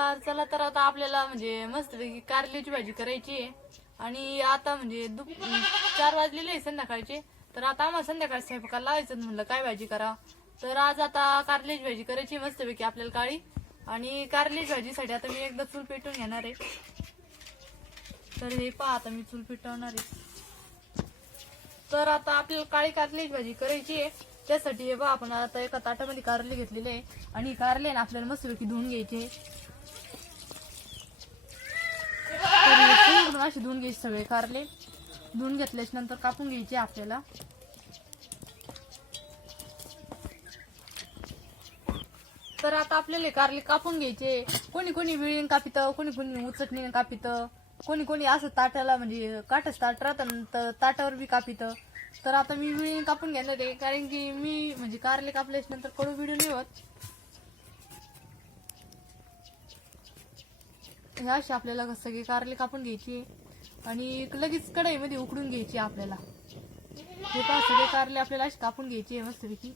नमस्कार चला तर आता आपल्याला म्हणजे मस्तपैकी कारल्याची भाजी करायची आहे. आणि आता म्हणजे दुप चार वाजलेले आहे संध्याकाळचे. तर आता आम्हाला संध्याकाळी स्वयंपाकाला लावायचं म्हणलं काय भाजी करा तर आज आता कारल्याची भाजी करायची आहे मस्तपैकी आपल्याला काळी. आणि कारल्याची भाजीसाठी आता मी एकदा चूल पेटून घेणार आहे. तर हे पहा आता मी चूल पेटवणार आहे. तर आता आपल्याला काळी कारल्याची भाजी करायची आहे. त्यासाठी हे बा आपण आता एका ताटामध्ये कारले घेतलेले आहे. आणि कारले ना आपल्याला मस्तपैकी धुवून घ्यायचे तर हे पूर्ण असे धुवून घ्यायचे सगळे कारले. धुवून घेतल्याच्या नंतर कापून घ्यायचे आपल्याला. तर आता आपल्याला कारले कापून घ्यायचे. कोणी कोणी विळीन कापित कोणी कोणी उचटणीने कापित कोणी कोणी असं ताटाला म्हणजे काटच ताट राहतं तर ताटावर बी कापित. तर आता मी विळीने कापून घेणार आहे कारण की मी म्हणजे कारले कापल्याच्या नंतर कडू व्हिडिओ नाही होत. हे असे आपल्याला सगळे कारले कापून घ्यायची आणि लगेच कढईमध्ये उकडून घ्यायची आपल्याला. हे पहा सगळे कारले आपल्याला अशी कापून घ्यायचे मस्तपैकी.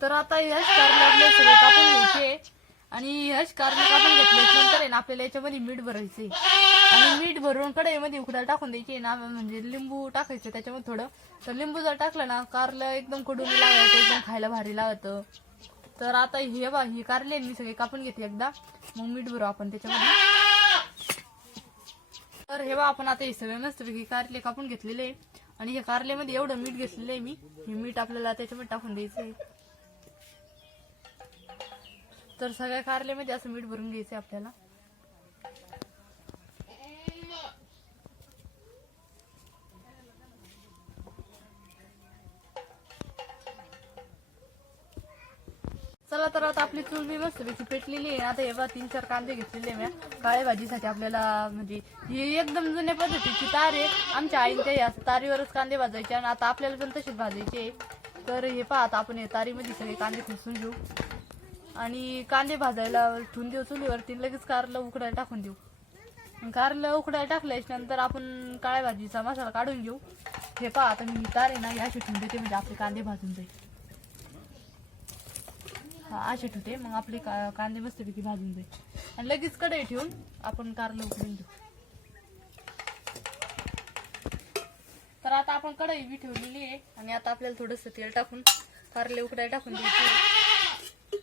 तर आता यश कारले आपल्याला सगळे कापून घ्यायचे आणि यश कारले कापून घेतल्यानंतर आहे ना आपल्याला याच्यामध्ये मीठ भरायचे आणि मीठ भरून कढईमध्ये उकडायला टाकून द्यायची ना म्हणजे लिंबू टाकायचं त्याच्यामध्ये थोडं. तर लिंबू जर टाकलं ना कारलं एकदम कडून लागत एकदम खायला भारी लागतं. तर आता हे बा हे कारले मी सगळे कापून घेते एकदा. मग मीठ भरू आपण त्याच्यामध्ये. तर हे बा आपण आता हे सगळे मस्तपैकी कारले कापून घेतलेले आहे. आणि हे कारलेमध्ये एवढं मीठ घेतलेलं आहे मी. हे मीठ आपल्याला त्याच्यामध्ये टाकून द्यायचं आहे. तर सगळ्या कारल्यामध्ये असं मीठ भरून घ्यायचं आहे आपल्याला. तर आता आपली पेटलेली आहे. आता हे बघा तीन चार कांदे घेतलेले मी. काळ्या भाजीसाठी आपल्याला म्हणजे ही एकदम जुन्या पद्धतीची तार आहे. आमच्या आईच्या या तारीवरच कांदे भाजायचे आणि आता आपल्याला पण तसेच भाजायचे तर हे पहा आता आपण हे तारीमध्ये सगळे कांदे खुसून घेऊ. आणि कांदे भाजायला ठेवून देऊ चुलीवरती लगेच कारलं उकडायला टाकून देऊ. कारलं उकडायला टाकल्याच्या नंतर आपण काळ्या भाजीचा मसाला काढून घेऊ. हे पहा आता मी तार आहे ना या ठेवून देते म्हणजे आपले कांदे भाजून जाईल. असे ठेवते मग आपले का कांदे मस्तपैकी भाजून जाईल आणि लगेच कढई ठेवून आपण कारलं उकडून घेऊ तर आता आपण कढई बी ठेवलेली आहे. आणि आता आपल्याला थोडस तेल टाकून कारले उकडाय टाकून द्यायचे.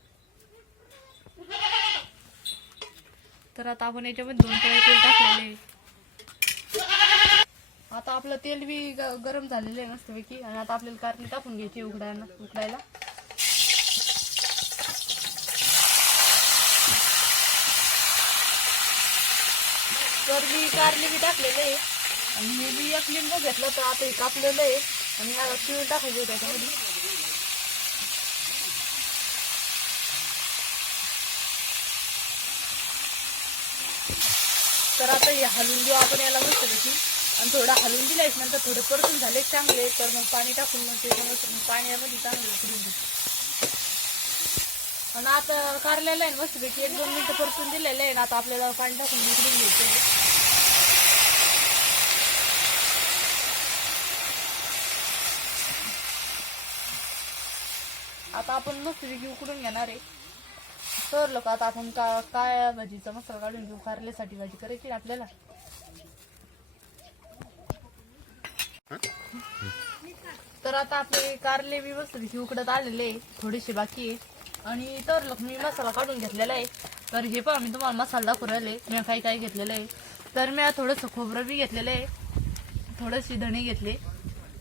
तर आता आपण याच्यामध्ये दोन तेल टाकलेले आहे. आता आपलं तेल बी ग- गरम झालेलं आहे मस्तपैकी. आणि आता आपल्याला कारले टाकून घ्यायची उकडायला उकडायला. तर मी कारली बी टाकलेलं आहे. आणि मी बी एक लिंबू घेतलं तर आता हे कापलेलं आहे. आणि याला पिळून टाकायचं त्याच्यामध्ये. तर आता हे हलवून देऊ आपण याला मस्तपैकी. आणि थोडं हलवून दिल्याच नंतर थोडं परतून झाले चांगले. तर मग पाणी टाकून मग ते मग पाण्यामध्ये चांगलं उकडून देऊ आणि आता कारलेलं आहे ना मस्तपैकी एक दोन मिनिटं परतून दिलेलं आहे ना आता आपल्याला पाणी टाकून उकडून घ्यायचं आता आपण मस्तपैकी उकडून घेणार आहे. तर लोक आता आपण का काय भाजीचा मसाला काढून घेऊ कारल्यासाठी भाजी करायची आपल्याला. तर आता आपले कारले व्यवस्थित उकडत आलेले आहे थोडेसे बाकी आहे. आणि तर लोक मी मसाला काढून घेतलेला आहे. तर हे पण मी तुम्हाला मसाला दाखवून राहिले. मी काही काही घेतलेलं आहे. तर मी थोडंसं खोबरं बी घेतलेलं आहे. थोडेसे धणे घेतले.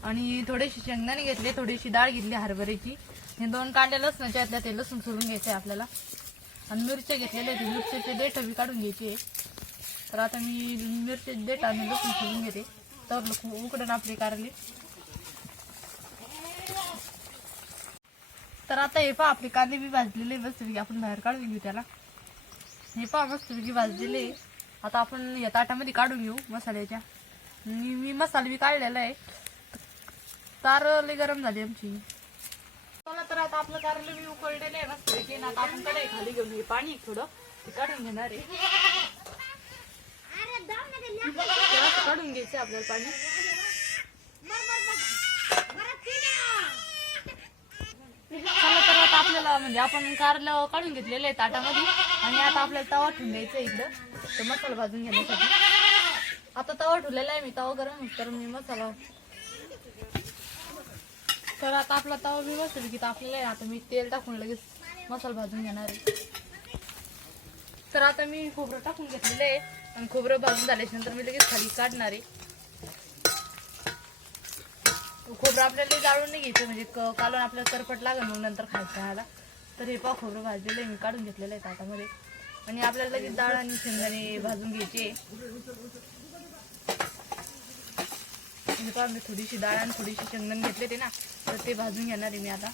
आणि थोडेसे शेंगदाणे घेतले थोडीशी डाळ घेतली हरभऱ्याची. हे दोन कांड्या लसणाच्या यातल्या ते लसूण सोडून घ्यायचे आहे आपल्याला. आणि मिरच्या घेतलेल्या आहेत मिरच्याचे देठ बी काढून घ्यायची आहे. तर आता मी मिरचे देठ आणि लसूण सोडून घेते. तर उकडून आपली कारली. तर आता हे पहा आपले कांदे बी भाजलेले मस्तपैकी आपण बाहेर काढून घेऊ त्याला. हे पहा मस्तपैकी भाजलेले आता आपण या ताटामध्ये काढून घेऊ मसाल्याच्या. मी मसाला बी काढलेला आहे. तार लई गरम झाली आमची. चला तर आता आपलं कारलं बी उकळलेलं आहे मस्तपैकी आता आपण कढई खाली घेऊन हे पाणी थोडं ते काढून घेणार आहे. काढून घ्यायचं आपल्याला पाणी. आपल्याला म्हणजे आपण कारलं काढून घेतलेलं आहे ताटामध्ये. आणि आता आपल्याला तवा ठेवून द्यायचा आहे इकडं. तर मसाला भाजून घेण्यासाठी. आता तवा ठेवलेला आहे मी. तवा गरम तर मी मसाला तर आता आपला तवा मी बसला की तापलेला आहे. आता मी तेल टाकून लगेच मसाला भाजून घेणार आहे. तर आता मी खोबरं टाकून घेतलेलं आहे. आणि खोबरं भाजून झाल्याच्यानंतर मी लगेच खाली काढणार आहे. खोबरं आपल्याला जाळून नाही घ्यायचं म्हणजे क- कालून आपल्याला करपट लागेल मग नंतर खायचं खायला. तर हे पाव खोबरं भाजलेलं आहे मी काढून घेतलेलं आहे ताटामध्ये. आणि आपल्याला लगेच डाळ आणि शेंगदाणे भाजून घ्यायचे. म्हणजे पहा मी थोडीशी डाळ आणि थोडीशी शेंगदाणे घेतले ते ना तर ते भाजून घेणार आहे मी आता.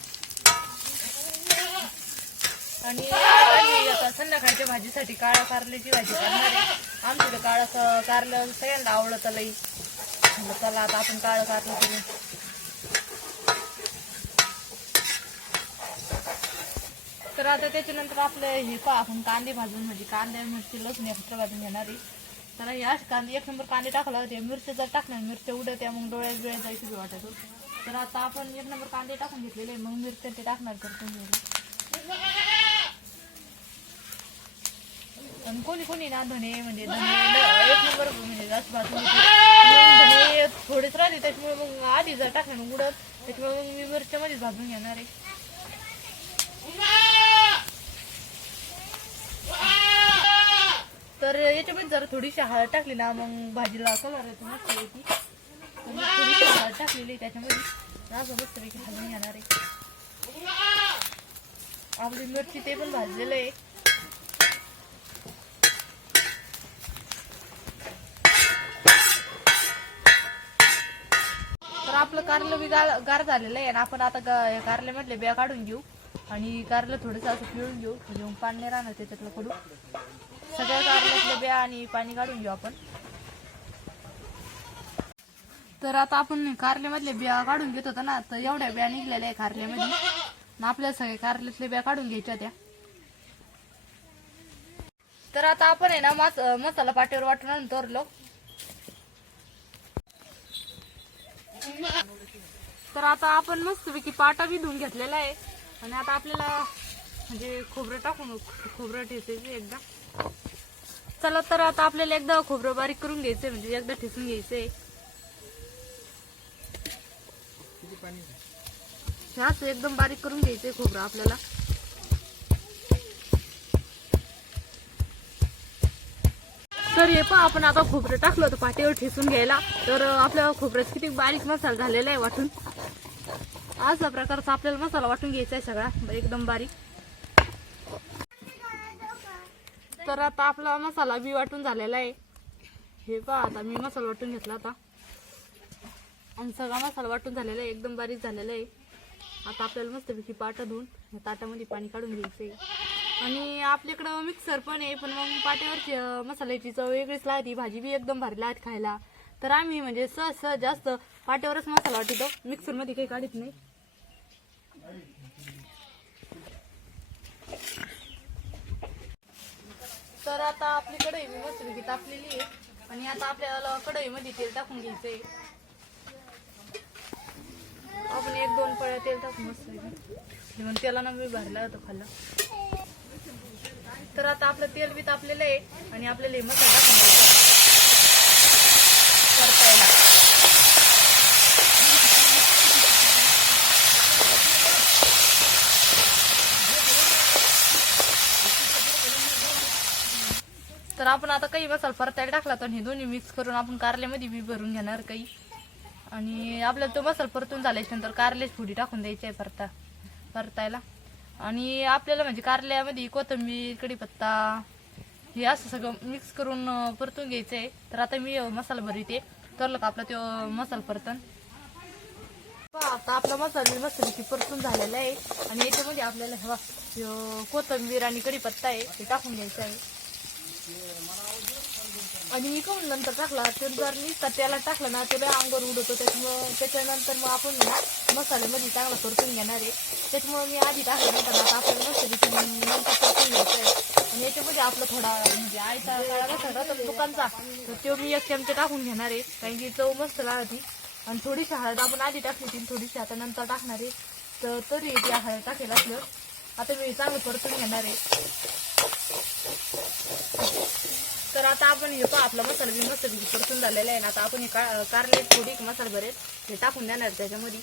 आणि आता संध्याकाळच्या भाजीसाठी काळा कारल्याची भाजी करणार आहे. आमच्याकडे काळा कारलं सगळ्यांना आवडतं लई. चला आता आपण काळं कारलं करू. आता त्याच्यानंतर आपलं हे पहा आपण कांदे भाजून म्हणजे कांदे मिरची लसूण एकत्र भाजून घेणार आहे. तर हे असे कांदे एक नंबर कांदे टाकला होते. मिरच्या जर टाकणार मिरच्या उडत्या मग डोळ्यात वेळ जायची बी वाटत तर आता आपण एक नंबर कांदे टाकून घेतलेले मग मिरच्या ते टाकणार तर तुम्ही कोणी कोणी ना धने म्हणजे एक नंबर म्हणजे जास्त भाजून घेते. थोडेच राहते त्याच्यामुळे मग आधी जर टाकणार उडत त्याच्यामुळे मग मी मिरच्यामध्येच भाजून घेणार आहे. तर याच्यामध्ये जर थोडीशी हळद टाकली ना मग भाजीला कलर येतो मस्त पैकी थोडीशी हळद टाकलेली त्याच्यामध्ये. असं मस्तपैकी हलवून घेणार आहे. आपली मिरची ते पण भाजलेलं आहे. तर आपलं कारलं बी गार गार झालेलं आहे आणि आपण आता गा- म्हटले बिया काढून घेऊ. आणि कारलं थोडंसं असं पिळून घेऊ. म्हणजे मग पाणी नाही राहणार त्याच्यातलं कडू सगळ्या कारल्यातल्या बिया आणि पाणी काढून घेऊ आपण. तर आता आपण कारल्यामधले बिया काढून घेत होतो ना तर एवढ्या बिया निघलेल्या आहे कारल्यामध्ये. आणि आपल्या सगळ्या कारल्यातल्या बिया काढून घ्यायच्या त्या. तर आता आपण आहे ना मास मसाला पाट्यावर वाटून आणून तोरलो. तर आता आपण मस्तपैकी पाटा बी धुवून घेतलेला आहे. आणि आता आपल्याला म्हणजे खोबरं टाकून खोबरं ठेचायचं एकदा. चला तर आता आपल्याला एकदा खोबरं बारीक करून घ्यायचंय म्हणजे एकदा ठेचून घ्यायचंय. हे असं एकदम बारीक करून घ्यायचंय खोबरं आपल्याला. तर हे पण आपण आता खोबरं टाकलं होतं पाठीवर ठेचून घ्यायला. तर आपल्या खोबऱ्यात किती बारीक मसाला झालेला आहे वाटून. अशा प्रकारचा आपल्याला मसाला वाटून घ्यायचा आहे सगळा. एकदम बारीक. तर आता आपला मसाला बी वाटून झालेला आहे. हे पहा आता मी मसाला वाटून घेतला आता. आणि सगळा मसाला वाटून झालेला आहे एकदम बारीक झालेला आहे. आता आपल्याला मस्तपैकी पाटा धुवून ताटामध्ये पाणी काढून घ्यायचं आहे आणि आपल्याकडं मिक्सर पण आहे पण मग पाट्यावरची मसाल्याची चव वेगळीच लागते. भाजी बी एकदम भारी लागते खायला. तर आम्ही म्हणजे सहज सहज जास्त पाट्यावरच मसाला वाटतो. मिक्सरमध्ये काही काढत नाही. तर आता आपली कढई मी मस्तपैकी तापलेली आहे. आणि आता आपल्याला कढईमध्ये तेल टाकून घ्यायचंय. आपण एक दोन पळ्या तेल टाकून मस्त मग त्याला ना मी भरला होता खाल्ला. तर आता आपलं तेल बी तापलेलं आहे आणि आपल्याला मसाला टाकून द्यायचा परतायला. आपण आता काही मसाला परतायला टाकला तर हे दोन्ही मिक्स करून आपण कारल्यामध्ये बी भरून घेणार काही. आणि आपल्याला तो मसाला परतून झाल्याच्यानंतर कारलेच फुडी टाकून द्यायची आहे परता परतायला. आणि आपल्याला म्हणजे कारल्यामध्ये कोथिंबीर कढीपत्ता हे असं सगळं मिक्स करून परतून घ्यायचं आहे. तर आता मी मसाला भरते. तरलं का आपला तो मसाला परतन? आता आपला मसाला मस्तपैकी परतून झालेला आहे. आणि याच्यामध्ये आपल्याला हवा कोथिंबीर आणि कढीपत्ता आहे ते टाकून घ्यायचं आहे. आणि मी काऊन नंतर टाकला ते जर नुसता त्याला टाकलं ना त्याला अंगावर उडवतो त्याच्यामुळं त्याच्यानंतर मग आपण मसाल्यामध्ये चांगला परतून घेणार आहे. त्याच्यामुळे मी आधी टाकलं नाही आता आपल्याला नंतर परतून घ्यायचं आहे. आणि याच्यामध्ये आपला थोडा म्हणजे आयता काळा तर दुकानचा तर तो मी एक चमचे टाकून घेणार आहे. कारण की चव मस्त लागती. आणि थोडीशी हळद आपण आधी टाकली ती थोडीशी आता नंतर टाकणार आहे. तर तरी ती हळद टाकेल असलं आता मी चांगलं परतून घेणार आहे. तर आता आपण हे पहा आपला मसाला बी मस्त परतून झालेला आहे ना. आता आपण हे का कारले थोडी मसाला बरेल हे टाकून देणार त्याच्यामध्ये.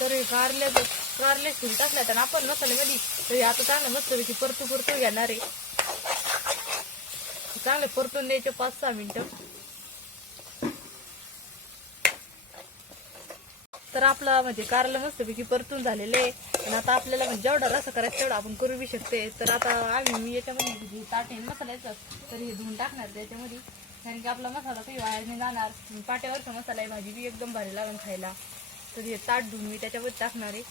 तर हे कारले कारले फुल टाकल्या तर आपण मसाल्यामध्ये तर हे आता चांगलं मस्त परतू परतू घेणार आहे. चांगलं परतून द्यायचे पाच सहा मिनिटं. तर आपला म्हणजे कारलं मस्तपैकी परतून झालेलं आहे. आणि आता आपल्याला म्हणजे जेवढा रसा करायचं तेवढा आपण करू बी शकते. तर आता आम्ही मी याच्यामध्ये जे ताटे मसाल्याचं तर हे धुवून टाकणार त्याच्यामध्ये. कारण की आपला मसाला काही वाया नाही जाणार. पाट्यावरचा मसाला आहे भाजी बी एकदम भारी लागून खायला. तर हे ताट धुवून मी त्याच्यामध्ये टाकणार आहे.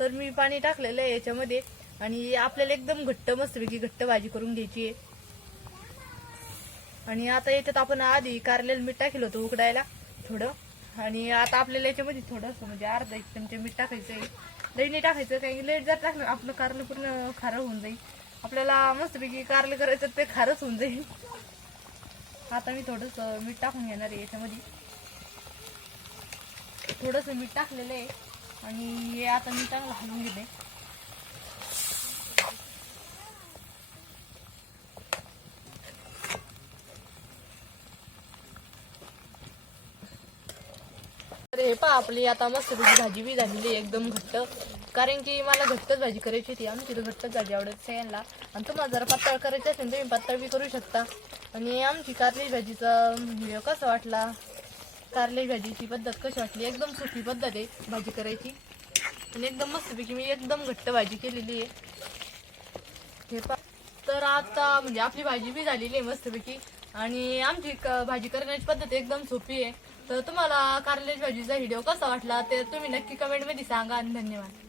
तर मी पाणी टाकलेलं आहे याच्यामध्ये. आणि आपल्याला एकदम घट्ट मस्तपैकी घट्ट भाजी करून घ्यायची आहे. आणि आता याच्यात आपण आधी कारलेलं मीठ टाकलं होतं उकडायला थोडं. आणि आता आपल्याला याच्यामध्ये थोडंसं म्हणजे अर्धा एक चमचे मीठ टाकायचं आहे लई नाही टाकायचं काही लेट जर टाकलं आपलं कारलं पूर्ण खारं होऊन जाईल. आपल्याला मस्तपैकी कारलं करायचं ते खारच होऊन जाईल. आता मी थोडंसं मीठ टाकून घेणार आहे याच्यामध्ये. थोडंसं मीठ टाकलेलं आहे. आणि हे आता मी चांगलं हलवून घेते. आपली आता मस्त भाजी बी झालेली आहे एकदम घट्ट. कारण की मला घट्टच भाजी करायची होती. आमची तर घट्टच भाजी आवडत सगळ्यांना. आणि तुम्हाला जर पातळ करायची असेल तर तुम्ही पातळ बी करू शकता. आणि आमची कारली भाजीचा व्हिडिओ म्हणजे कसा वाटला? कारली भाजीची पद्धत कशी वाटली? एकदम सोपी पद्धत आहे भाजी करायची. आणि एकदम मस्तपैकी मी एकदम घट्ट भाजी केलेली आहे. हे पा तर आता म्हणजे आपली भाजी बी झालेली आहे मस्तपैकी आणि आमची क- भाजी करण्याची पद्धत एकदम सोपी आहे. तर तुम्हाला कारल्याची भाजीचा व्हिडिओ कसा वाटला ते तुम्ही नक्की कमेंटमध्ये सांगा आणि धन्यवाद.